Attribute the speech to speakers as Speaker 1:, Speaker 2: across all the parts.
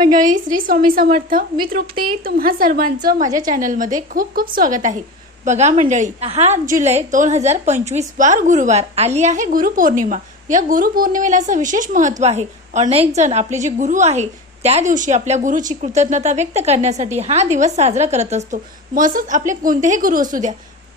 Speaker 1: मंडळी श्री स्वामी समर्थ मी तृप्ती. तुम्हा सर्वांचं माझ्या चॅनलमध्ये खूप खूप स्वागत आहे. बघा मंडळी हा जुलै दोन हजार पंचवीस वार गुरुवार आली आहे गुरुपौर्णिमा. या गुरुपौर्णिमेला असं विशेष महत्त्व आहे. अनेक जण आपले जे गुरु आहे त्या दिवशी आपल्या गुरुची कृतज्ञता व्यक्त करण्यासाठी हा दिवस साजरा करत असतो. मग असंच आपले कोणतेही गुरु असू द्या.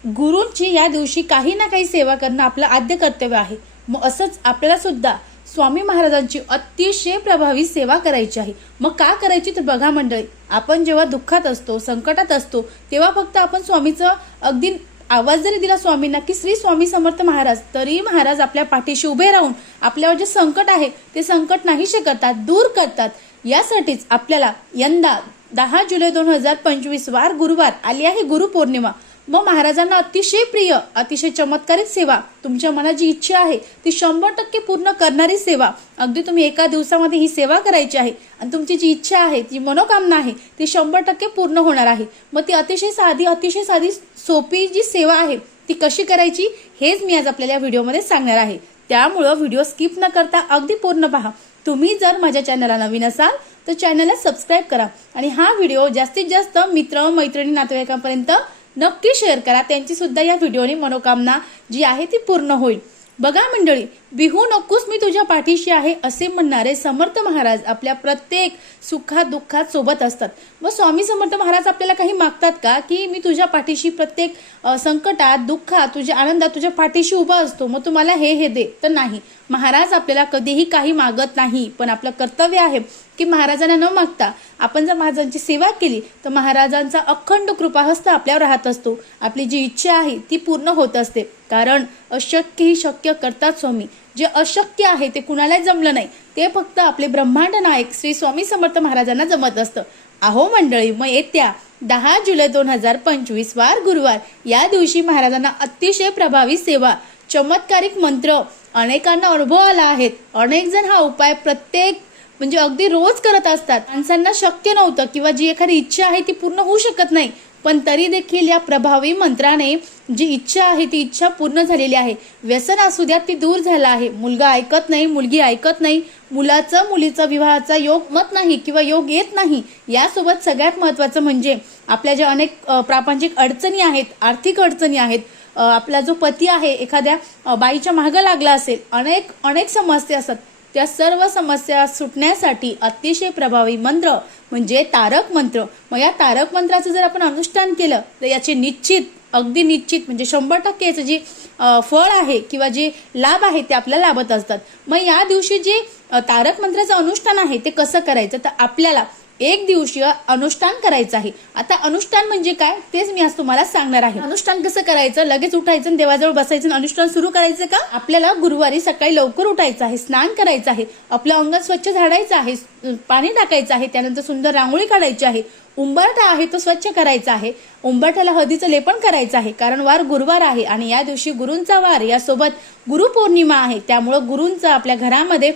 Speaker 1: गुरूंची या दिवशी काही ना काही सेवा करणं आपलं आद्य कर्तव्य आहे. मग असंच आपल्याला सुद्धा स्वामी महाराजांची अतिशय प्रभावी सेवा करायची आहे. मग का करायची तर बघा मंडळी आपण जेव्हा दुःखात असतो संकटात असतो तेव्हा फक्त आपण स्वामीचं अगदी आवाज जरी दिला स्वामींना की श्री स्वामी समर्थ महाराज तरी महाराज आपल्या पाठीशी उभे राहून आपल्यावर जे संकट आहे ते संकट नाहीसे करतात दूर करतात. यासाठीच आपल्याला यंदा दहा जुलै दोन हजार पंचवीस वार गुरुवार आली आहे गुरुपौर्णिमा. मग महाराजांना अतिशय प्रिय अतिशय चमत्कारिक सेवा तुमच्या मनात जी इच्छा आहे ती शंभर टक्के पूर्ण करणारी सेवा. अगदी तुम्ही एका दिवसामध्ये ही सेवा करायची आहे आणि तुमची जी इच्छा आहे जी मनोकामना आहे ती शंभर टक्के पूर्ण होणार आहे. मग ती अतिशय साधी अतिशय साधी सोपी जी सेवा आहे ती कशी करायची हेच मी आज आपल्याला या व्हिडिओमध्ये सांगणार आहे. त्यामुळं व्हिडिओ स्किप न करता अगदी पूर्ण पहा. तुम्ही जर माझ्या चॅनलला नवीन असाल तर चॅनलला सबस्क्राईब करा. आणि हा व्हिडिओ जास्तीत जास्त मित्र मैत्रिणी नातेवाईकांपर्यंत नक्की शेअर करा. त्यांची सुद्धा या व्हिडिओने मनोकामना जी आहे ती पूर्ण होईल. बघा मंडळी बिहू नकोस मी तुझ्या पाठीशी आहे असे म्हणणारे समर्थ महाराज आपल्या प्रत्येक सुखात दुःखात सोबत असतात. व स्वामी समर्थ महाराज आपल्याला काही मागतात का? की मी तुझ्या पाठीशी प्रत्येक संकटात दुःखात तुझ्या आनंदात तुझ्या पाठीशी उभा असतो मग तुम्हाला हे हे दे. तर नाही. महाराज आपल्याला कधीही काही मागत नाही पण आपलं कर्तव्य आहे की महाराजांना न मागता आपण जर महाराजांची सेवा केली तर महाराजांचा अखंड कृपाहस्त आपल्यावर राहत असतो. आपली जी इच्छा आहे ती पूर्ण होत असते. कारण अशक्य ही शक्य करतात स्वामी. जे अशक्य आहे ते कुणालाच जमलं नाही ते फक्त आपले ब्रह्मांड नायक श्री स्वामी समर्थ महाराजांना जमत असतं. अहो मंडळी मग येत्या दहा जुलै दोन हजार पंचवीस वार गुरुवार या दिवशी महाराजांना अतिशय प्रभावी सेवा चमत्कारिक मंत्र अनेकांना अनुभव आला आहेत. अनेक जण हा उपाय प्रत्येक म्हणजे अगदी रोज करत असतात. माणसांना शक्य नव्हतं किंवा जी एखादी इच्छा आहे ती पूर्ण होऊ शकत नाही. पण तरी देखील या प्रभावी मंत्राने जी इच्छा आहे ती इच्छा पूर्ण झालेली आहे. व्यसन असू द्या ती दूर झाला आहे. मुलगा ऐकत नाही मुलगी ऐकत नाही मुलाचं मुलीचा विवाहाचा योग मत नाही किंवा योग येत नाही यासोबत सगळ्यात महत्वाचं म्हणजे आपल्या ज्या अनेक प्रापंचिक अडचणी आहेत आर्थिक अडचणी आहेत आपला जो पती आहे एखाद्या बाईच्या मागं लागला असेल अनेक अनेक समस्या असतात. त्या सर्व समस्या सुटण्यासाठी अतिशय प्रभावी मंत्र म्हणजे तारक मंत्र. मग या तारक मंत्राचं जर आपण अनुष्ठान केलं तर याचे निश्चित अगदी निश्चित म्हणजे शंभर टक्के याचं जे फळ आहे किंवा जे लाभ आहे ते आपल्याला लाभत असतात. मग या दिवशी जे तारक मंत्राचं अनुष्ठान आहे ते कसं करायचं? तर आपल्याला एक दिवशीय अनुष्ठान करायचं आहे. आता अनुष्ठान म्हणजे काय? तेच मी आज तुम्हाला सांगणार आहे. अनुष्ठान कसं करायचं? लगेच उठायचं आणि देवाजवळ बसायचं अनुष्ठान सुरू करायचं का? आपल्याला गुरुवारी सकाळी लवकर उठायचं आहे स्नान करायचं आहे आपलं अंग स्वच्छ झाडायचं आहे पाणी टाकायचं आहे त्यानंतर सुंदर रांगोळी काढायची आहे उंबरठा आहे तो स्वच्छ करायचा आहे. उंबरठ्याला हळदीचं लेपन करायचं आहे. कारण वार गुरुवार आहे आणि या दिवशी गुरूंचा वार यासोबत गुरुपौर्णिमा आहे. त्यामुळं गुरूंचं आपल्या घरामध्ये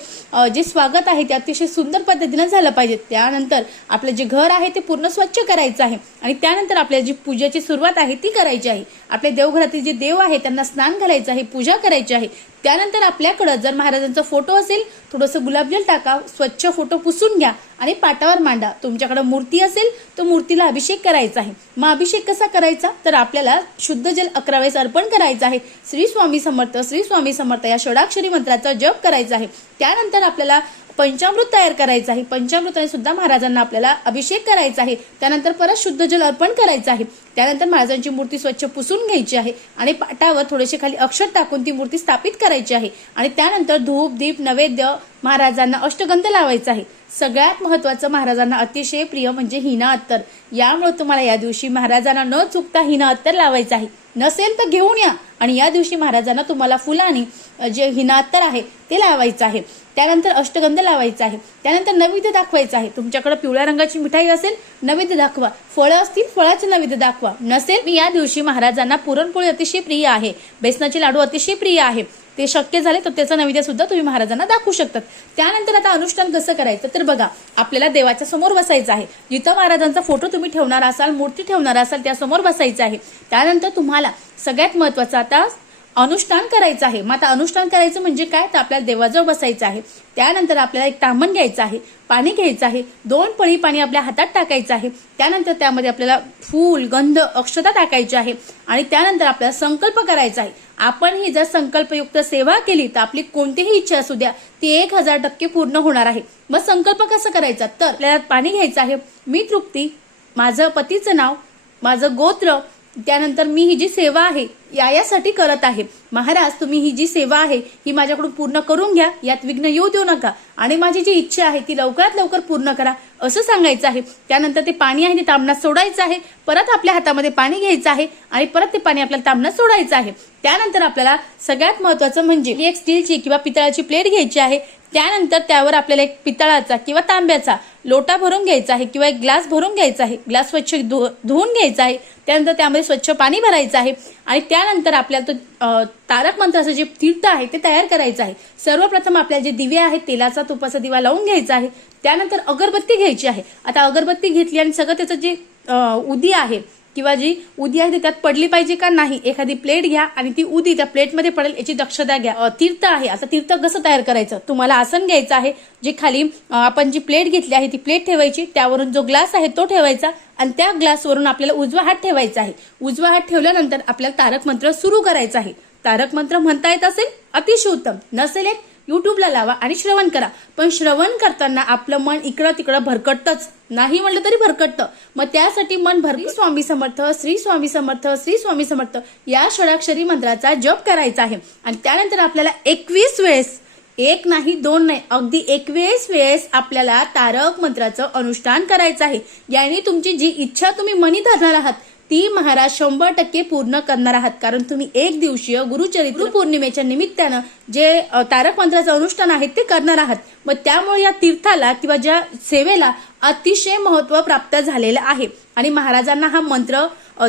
Speaker 1: जे स्वागत आहे ते अतिशय सुंदर पद्धतीनं झालं पाहिजे. त्यानंतर आपलं जे घर आहे ते पूर्ण स्वच्छ करायचं आहे. आणि त्यानंतर आपल्या जी पूजेची सुरुवात आहे ती करायची आहे. आपल्या देवघरातील जे देव आहे त्यांना स्नान घालायचं आहे पूजा करायची आहे. त्यानंतर आपल्याकडं जर महाराजांचा फोटो असेल थोडंसं गुलाबजल टाका स्वच्छ फोटो पुसून घ्या आणि पाटावर मांडा. तुमच्याकडे मूर्ती असेल तर मूर्तीला अभिषेक करायचा आहे. मग अभिषेक कसा करायचा? तर आपल्याला शुद्ध जल अकरा वेळेस अर्पण करायचं आहे. श्री स्वामी समर्थ श्री स्वामी समर्थ या षडाक्षरी मंत्राचा जप करायचा आहे. त्यानंतर आपल्याला पंचामृत तयार करायचं आहे. पंचामृताने सुद्धा महाराजांना आपल्याला अभिषेक करायचा आहे. त्यानंतर परत शुद्ध जल अर्पण करायचं आहे. त्यानंतर महाराजांची मूर्ती स्वच्छ पुसून घ्यायची आहे आणि पाटावर थोडेसे खाली अक्षर टाकून ती मूर्ती स्थापित करायची आहे. आणि त्यानंतर धूप दीप नैवेद्य महाराजांना अष्टगंध लावायचा आहे. सगळ्यात महत्वाचं महाराजांना अतिशय प्रिय म्हणजे हिना अत्तर. यामुळे तुम्हाला या दिवशी महाराजांना न चुकता हिना अत्तर लावायचं आहे. नसेल तर घेऊन या. आणि या दिवशी महाराजांना तुम्हाला फुलाने जे हिना अत्तर आहे ते लावायचं आहे. त्यानंतर अष्टगंध लावायचा आहे. त्यानंतर नैवेद्य दाखवायचं आहे. तुमच्याकडे पिवळ्या रंगाची मिठाई असेल नैवेद्य दाखवा. फळं असतील फळाचे नैवेद्य दाखवा. नसेल मी या दिवशी महाराजांना पुरणपोळी अतिशय प्रिय आहे. बेसनाचे लाडू अतिशय प्रिय आहे. ते शक्य झाले तर त्याचा नैवेद्य सुद्धा तुम्ही महाराजांना दाखवू शकतात. त्यानंतर आता अनुष्ठान कसं करायचं? तर बघा आपल्याला देवाच्या समोर बसायचं आहे. जिथं महाराजांचा फोटो तुम्ही ठेवणार असाल मूर्ती ठेवणार असाल त्यासमोर बसायचं आहे. त्यानंतर तुम्हाला सगळ्यात महत्वाचं आता अनुष्ठान करायचं आहे. मग आता अनुष्ठान करायचं म्हणजे काय? तर आपल्याला देवाजवळ बसायचं आहे. त्यानंतर आपल्याला एक तांबण घ्यायचं आहे. पाणी घ्यायचं आहे. दोन पळी पाणी आपल्या हातात टाकायचं आहे. त्यानंतर त्यामध्ये आपल्याला फूल गंध अक्षता टाकायची आहे. आणि त्यानंतर आपल्याला संकल्प करायचा आहे. आपण ही जर संकल्पयुक्त सेवा केली तर आपली कोणतीही इच्छा असू द्या ती एक हजार टक्के पूर्ण होणार आहे. मग संकल्प कसा करायचा? तर आपल्याला पाणी घ्यायचं आहे. मी तृप्ती. माझं पतीचं नाव माझं गोत्र त्यानंतर मी ही जी सेवा आहे या यासाठी करत आहे. महाराज तुम्ही ही जी सेवा आहे ही माझ्याकडून पूर्ण करून घ्या. यात विघ्न येऊ देऊ नका. आणि माझी जी इच्छा आहे ती लवकरात लवकर पूर्ण करा. असं सांगायचं आहे. त्यानंतर ते पाणी आहे ते तांबणात सोडायचं आहे. परत आपल्या हातामध्ये पाणी घ्यायचं आहे आणि परत ते पाणी आपल्याला तांबणात सोडायचं आहे. त्यानंतर आपल्याला सगळ्यात महत्वाचं म्हणजे एक स्टीलची किंवा पितळाची प्लेट घ्यायची आहे. त्यानंतर त्यावर आपल्याला एक पितळाचा किंवा तांब्याचा लोटा भरून घ्यायचा आहे किंवा एक ग्लास भरून घ्यायचा आहे ग्लास स्वच्छ धुवून घ्यायचा आहे त्यानंतर त्यामध्ये स्वच्छ पाणी भरायचं आहे आणि त्यानंतर आपल्याला तो तारक मंत्राचं जे तीर्थ आहे ते तयार करायचं आहे. सर्वप्रथम आपल्याला जे दिवे आहेत तेलाचा तुपाचा दिवा लावून घ्यायचा आहे. त्यानंतर अगरबत्ती घ्यायची आहे. आता अगरबत्ती घेतली आणि सगळं त्याचं जे उदी आहे किंवा जी उदी आहे ती त्यात पडली पाहिजे का नाही? एखादी प्लेट घ्या आणि ती उदी त्या प्लेटमध्ये पडेल याची दक्षता घ्या. तीर्थ आहे. आता तीर्थ कसं तयार करायचं? तुम्हाला आसन घ्यायचं आहे जे खाली आपण जी प्लेट घेतली आहे ती प्लेट ठेवायची. त्यावरून जो ग्लास आहे तो ठेवायचा आणि त्या ग्लासवरून आपल्याला उजवा हात ठेवायचा आहे. उजवा हात ठेवल्यानंतर आपल्याला तारक मंत्र सुरू करायचा आहे. तारक मंत्र म्हणता येत असेल? अतिशय उत्तम. नसेल येत युट्यूबला लावा आणि श्रवण करा. पण श्रवण करताना आपलं मन इकडं तिकडं भरकटतच. नाही म्हणलं तरी भरकटतं. मग त्यासाठी मन भर स्वामी समर्थ श्री स्वामी समर्थ श्री स्वामी समर्थ या षडाक्षरी मंत्राचा जप करायचा आहे. आणि त्यानंतर आपल्याला एकवीस वेळेस एक नाही दोन नाही अगदी एकवीस वेळेस आपल्याला तारक मंत्राचं अनुष्ठान करायचं आहे. याने तुमची जी इच्छा तुम्ही मनी धरणार आहात ती महाराज शंभर टक्के पूर्ण करणार आहात. कारण तुम्ही एक दिवशीय गुरुचरित्र पौर्णिमेच्या निमित्तानं जे तारक मंत्राचं अनुष्ठान आहे ते करणार आहात. मग त्यामुळे या तीर्थाला किंवा ज्या सेवेला अतिशय महत्त्व प्राप्त झालेलं आहे. आणि महाराजांना हा मंत्र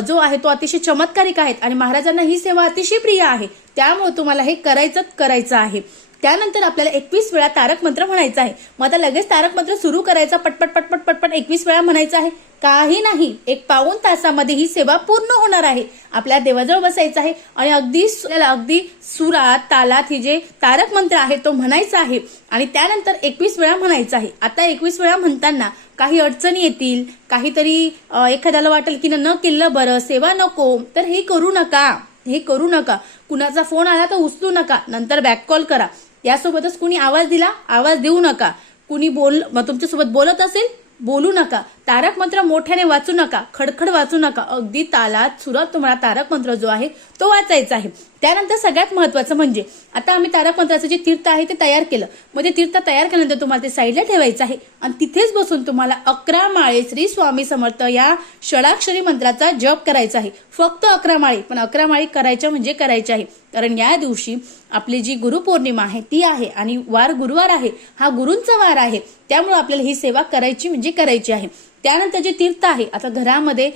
Speaker 1: जो आहे तो अतिशय चमत्कारिक आहे आणि महाराजांना ही सेवा अतिशय प्रिय आहे. त्यामुळे तुम्हाला हे करायचंच करायचं आहे. त्यानंतर आपल्याला एकवीस वेळा तारक मंत्र म्हणायचा आहे. मग आता लगेच तारक मंत्र सुरू करायचा पटपट पटपट पटपट एकवीस वेळा म्हणायचं आहे. काही नाही एक पाऊन तासामध्ये ही सेवा पूर्ण होणार आहे. आपल्या देवाजवळ बसायचं आहे आणि अगदी अगदी सुरात तालात ही जे तारक मंत्र आहे तो म्हणायचा आहे. आणि त्यानंतर एकवीस वेळा म्हणायचा आहे. आता एकवीस वेळा म्हणताना काही अडचणी येतील काहीतरी एखाद्याला वाटेल की न केलं बरं सेवा नको तर हे करू नका हे करू नका. कुणाचा फोन आला तर उचलू नका. नंतर बॅक कॉल करा. यासोबतच कुणी आवाज दिला? आवाज देऊ नका. कुणी बोल मग तुमच्यासोबत बोलत असेल बोलू नका. तारक मंत्र मोठ्याने वाचू नका खडखड वाचू नका. अगदी तालात सुरात तुम्हाला तारक मंत्र जो आहे तो वाचायचा आहे. त्यानंतर सगळ्यात महत्वाचं म्हणजे आता आम्ही तारक मंत्राचं जे तीर्थ आहे ते तयार केलं. मग ते तीर्थ तयार केल्यानंतर तुम्हाला ते साईडला ठेवायचं आहे. आणि तिथेच बसून तुम्हाला अकरा माळे श्री स्वामी समर्थ या षडाक्षरी मंत्राचा जप करायचा आहे. फक्त अकरा माळी पण अकरा माळी करायच्या म्हणजे करायच्या आहे. कारण या दिवशी आपली जी गुरुपौर्णिमा आहे ती आहे. आणि वार गुरुवार आहे. हा गुरूंचा वार आहे. त्यामुळे आपल्याला ही सेवा करायची म्हणजे करायची आहे. त्यानंतर जे तीर्थ आहे आता घरामध्ये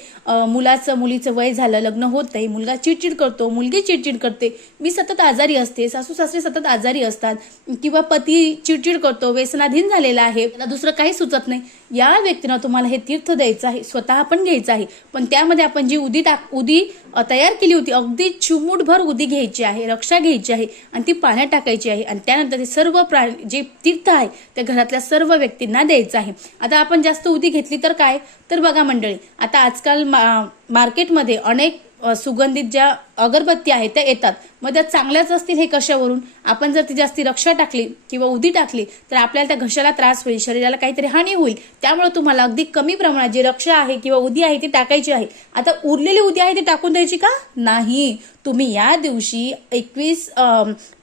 Speaker 1: मुलाचं मुलीचं वय झालं लग्न होत नाही मुलगा चिडचिड करतो मुलगी चिडचिड करते मी सतत आजारी असते सासू सासरे सतत आजारी असतात किंवा पती चिडचिड करतो व्यसनाधीन झालेला आहे त्याला दुसरं काही सुचत नाही. या व्यक्तीनं तुम्हाला हे तीर्थ द्यायचं आहे स्वतः पण घ्यायचं आहे. पण त्यामध्ये आपण जी उदी टाक उदी तयार केली होती. अगदी चिमूटभर उदी घ्यायची आहे रक्षा घ्यायची आहे आणि ती पाण्यात टाकायची आहे आणि त्यानंतर ते सर्व प्राणी जे तीर्थ आहे त्या घरातल्या सर्व व्यक्तींना द्यायचं आहे. आता आपण जास्त उदी घेतली तर काय? तर बघा मंडळी आता आजकाल मा- मार्केटमध्ये अनेक सुगंधित ज्या अगरबत्ती आहे त्या येतात. मग त्या चांगल्याच असतील हे कशावरून? आपण जर ती जास्ती रक्षा टाकली किंवा उदी टाकली तर आपल्याला त्या घशाला त्रास होईल शरीराला काहीतरी हानी होईल. त्यामुळे तुम्हाला अगदी कमी प्रमाणात जी रक्षा आहे किंवा उदी आहे ती टाकायची आहे. आता उरलेली उदी आहे ती टाकून द्यायची का? नाही. तुम्ही या दिवशी एकवीस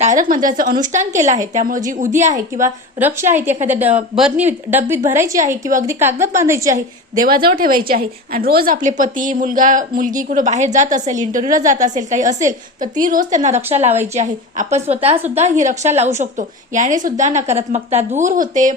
Speaker 1: तारक मंत्राचं अनुष्ठान केलं आहे. त्यामुळे जी उदी आहे किंवा रक्षा आहे ती एखाद्या ड- डब्बीत भरायची आहे किंवा अगदी कागदात बांधायची आहे देवाजवळ ठेवायची आहे. आणि रोज आपले पती मुलगा मुलगी कुठं बाहेर जात असेल इंटरव्ह्यूला जात असेल काही असेल तर ती रोज त्यांना रक्षा लावायची आहे. आपण स्वतः सुद्धा ही रक्षा लावू शकतो. याने सुद्धा नकारात्मकता दूर होते.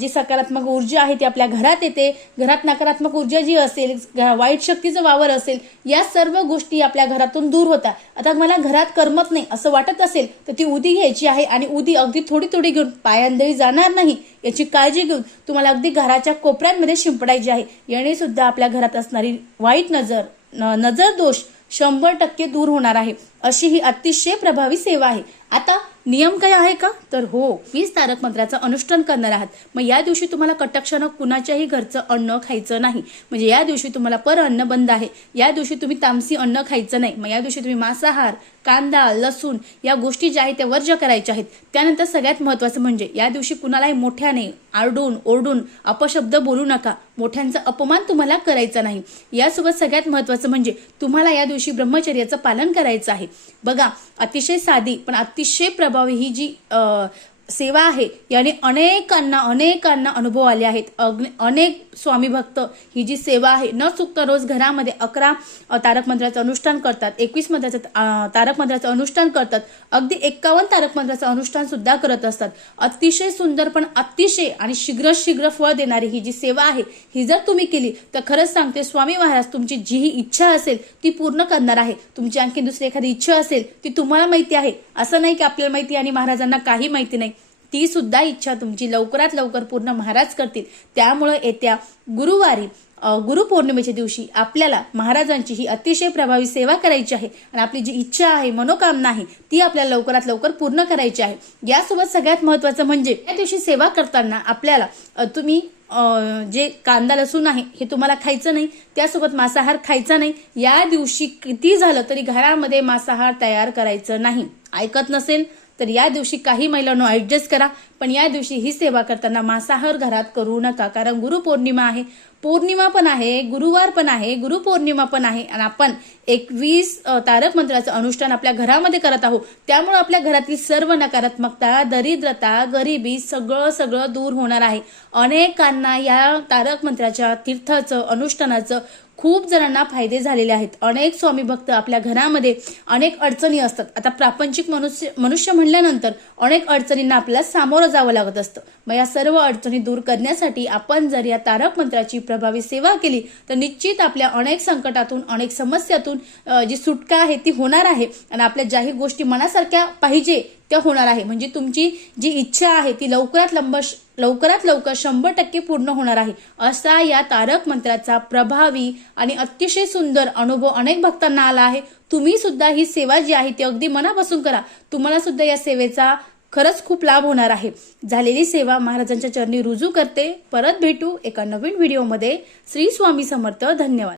Speaker 1: जी सकारात्मक ऊर्जा आहे ती आपल्या घरात येते. घरात नकारात्मक ऊर्जा जी असेल वाईट शक्तीचं वावर असेल या सर्व गोष्टी आपल्या घरातून दूर होतात. आता मला घरात करमत नाही असं वाटत असेल तर ती उदी घ्यायची आहे आणि उदी अगदी थोडी थोडी घेऊन पायांदळी जाणार नाही याची काळजी घेऊन तुम्हाला अगदी घराच्या कोपऱ्यांमध्ये शिंपडायची आहे. याने सुद्धा आपल्या घरात असणारी वाईट नजर नजर दोष शंभर टक्के दूर होणार आहे. अशी ही अतिशय प्रभावी सेवा आहे. आता नियम काय आहे का? तर हो वीस तारक मंत्राचं अनुष्ठान करणार आहात. मग या दिवशी तुम्हाला कटाक्षानं कुणाच्याही घरचं अन्न खायचं नाही. म्हणजे या दिवशी तुम्हाला पर अन्न बंद आहे. या दिवशी तुम्ही तामसी अन्न खायचं नाही. मग या दिवशी तुम्ही मांसाहार कांदा लसूण या गोष्टी ज्या आहेत त्या वर्ज्य करायच्या आहेत. त्यानंतर सगळ्यात महत्वाचं म्हणजे या दिवशी कुणालाही मोठ्याने आरडून ओरडून अपशब्द बोलू नका. मोठ्यांचा अपमान तुम्हाला करायचा नाही. यासोबत सगळ्यात महत्वाचं म्हणजे तुम्हाला या दिवशी ब्रह्मचर्याचं पालन करायचं आहे. बघा अतिशय साधी पण अतिशय प्रभावी ही जी सेवा आहे. याने अनेकांना अनेकांना अनुभव आले आहेत. अनेक स्वामी भक्त ही जी सेवा आहे न चुकता रोज घरामध्ये अकरा तारक मंत्राचं अनुष्ठान करतात एकवीस मंत्राचं तारक मंत्राचं अनुष्ठान करतात अगदी एक्कावन्न तारक मंत्राचं अनुष्ठान सुद्धा करत असतात. अतिशय सुंदर पण अतिशय आणि शीघ्र शीघ्र फळ देणारी ही जी सेवा आहे ही जर तुम्ही केली तर खरंच सांगते स्वामी महाराज तुमची जी ही इच्छा असेल ती पूर्ण करणार आहे. तुमची आणखी दुसरी एखादी इच्छा असेल ती तुम्हाला माहिती आहे. असं नाही की आपल्याला माहिती आहे आणि महाराजांना काही माहिती नाही. ती सुद्धा इच्छा तुमची लवकरात लवकर पूर्ण महाराज करतील. त्यामुळं येत्या गुरुवारी गुरुपौर्णिमेच्या दिवशी आपल्याला महाराजांची ही अतिशय प्रभावी सेवा करायची आहे. आणि आपली जी इच्छा आहे मनोकामना आहे ती आपल्याला लवकरात लवकर पूर्ण करायची आहे. यासोबत सगळ्यात महत्वाचं म्हणजे या दिवशी सेवा करताना आपल्याला तुम्ही जे कांदा लसूण आहे हे तुम्हाला खायचं नाही त्यासोबत मांसाहार खायचा नाही. या दिवशी किती झालं तरी घरामध्ये मांसाहार तयार करायचं नाही. ऐकत नसेल तर या दिवशी काही महिलांना ऍडजस्ट करा. पण या दिवशी ही सेवा करताना मांसाहार घरात करू नका. कारण गुरुपौर्णिमा आहे. पौर्णिमा पण आहे. गुरुवार पण आहे. गुरुपौर्णिमा पण आहे. आणि आपण एकवीस तारक मंत्राचं अनुष्ठान आपल्या घरामध्ये करत आहोत. त्यामुळे आपल्या घरातील सर्व नकारात्मकता दरिद्रता गरिबी सगळं सगळं दूर होणार आहे. अनेकांना या तारक मंत्राच्या तीर्थाचं अनुष्ठानाचं खूप जणांना फायदे झालेले आहेत. अनेक स्वामी भक्त आपल्या घरामध्ये अनेक अडचणी असतात. आता प्रापंचिक मनुष्य मनुष्य म्हणल्यानंतर अनेक अडचणींना आपल्याला सामोरं जावं लागत असतं. मग या सर्व अडचणी दूर करण्यासाठी आपण जर या तारक मंत्राची प्रभावी सेवा केली तर निश्चित आपल्या अनेक संकटातून अनेक समस्यातून जी सुटका आहे ती होणार आहे. आणि आपल्या ज्याही गोष्टी मनासारख्या पाहिजे त्या होणार आहे. म्हणजे तुमची जी इच्छा आहे ती लवकरात लंब लवकरात लवकर शंभर टक्के पूर्ण होणार आहे. असा या तारक मंत्राचा प्रभावी आणि अतिशय सुंदर अनुभव अनेक भक्तांना आला आहे. तुम्ही सुद्धा ही सेवा जी आहे ती अगदी मनापासून करा. तुम्हाला सुद्धा या सेवेचा खरंच खूप लाभ होणार आहे. झालेली सेवा महाराजांच्या चरणी रुजू करते. परत भेटू एका नवीन व्हिडिओमध्ये. श्री स्वामी समर्थ. धन्यवाद.